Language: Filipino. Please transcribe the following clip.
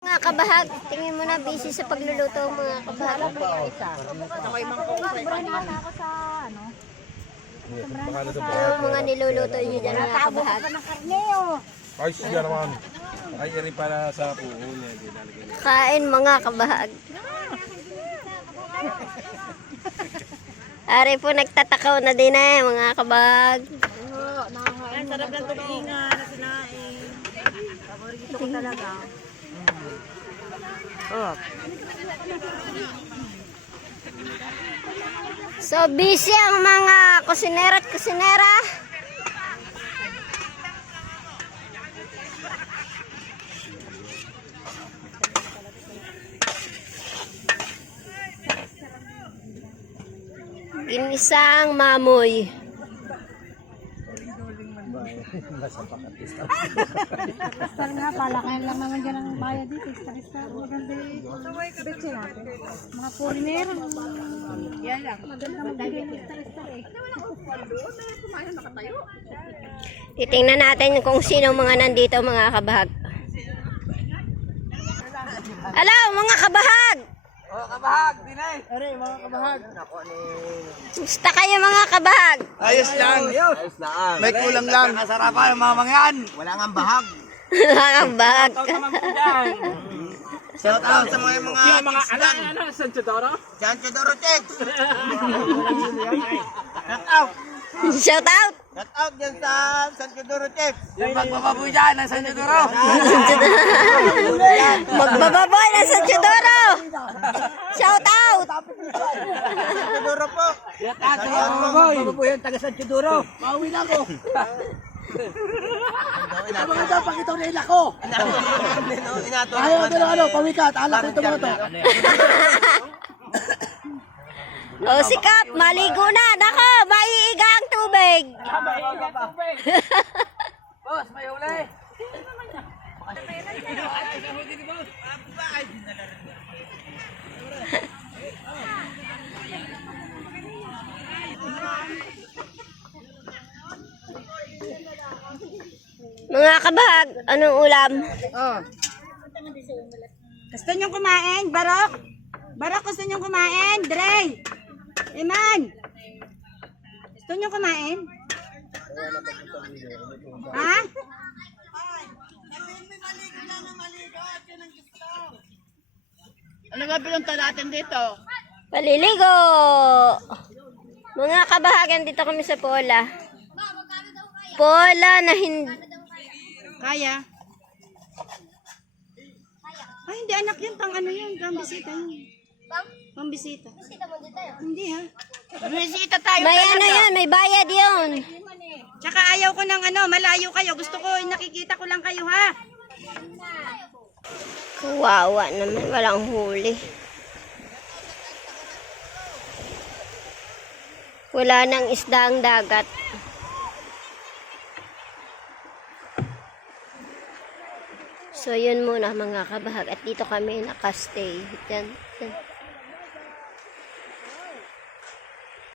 Mga kabahag, tingin mo na busy sa pagluluto mga kabahag. Mga niluluto nyo dyan mga kabahag. Ay, siya naman. Ay, rin para sa puho niya. Kain mga kabahag. Ari po nagtatakaw na din mga kabahag. Ang sarap ng tulingan na sinain. Paborito ko talaga. Oh. So busy ang mga kusinera at kusinera. Ginisang mamoy. Star nga, palakayan lang naman dyan ang bayad dito. Star, maganda yung betche natin. Mga polinera. Yan lang. Maganda magbigay ng star eh. Titingnan natin kung sino mga nandito mga kabahag. Hello mga kabahag! Oh, kabahag, dinay. Are, mga kabahag. Nako ni. Musta kayo mga kabahag? Ayos lang. Ayos lang. May kulang lang. Kasarapan ng mga mangyan. Wala nga bahag. Mga kabahag. Shout out sa mga Ano, Sancho Doro? Sancho Doro Tex. Shout out. Shout out! Shout out dyan sa Sancho Doro Tex. Yung magbababoy dyan ng Sancho Doro. Magbababoy na sa Chudoro! Shout out! Sancho Doro po. Shout out sa magbababoy yung taga Sancho Doro. Pauwi na ako. Mga ito, pakita ko na ila ko. Ayaw na ano, pawikat. Alak ito mga to. O sikap, maligo na. Nako, maiiga ang tubig. Boss, may huli. Mga kabahag, anong ulam? Gusto niyong kumain, Barok? Barok, gusto niyong kumain? Dre! Iman! Gusto niyong kumain? Ha? Ano ba pinunta natin dito? Paliligo! Mga kabahagan, dito kami sa Pola. Pola na hindi... Kaya? Ay, hindi anak yun. Pang ano yun? Pang bisita yun. Pang bisita. Hindi ha. Bisita tayo. May ano yan, may bayad yun. Tsaka ayaw ko ng ano, malayo kayo. Gusto ko, nakikita ko lang kayo ha. Kawawa naman, walang huli. Wala nang isda ang dagat. So yun muna mga kabahag. At dito kami nakastay. Diyan.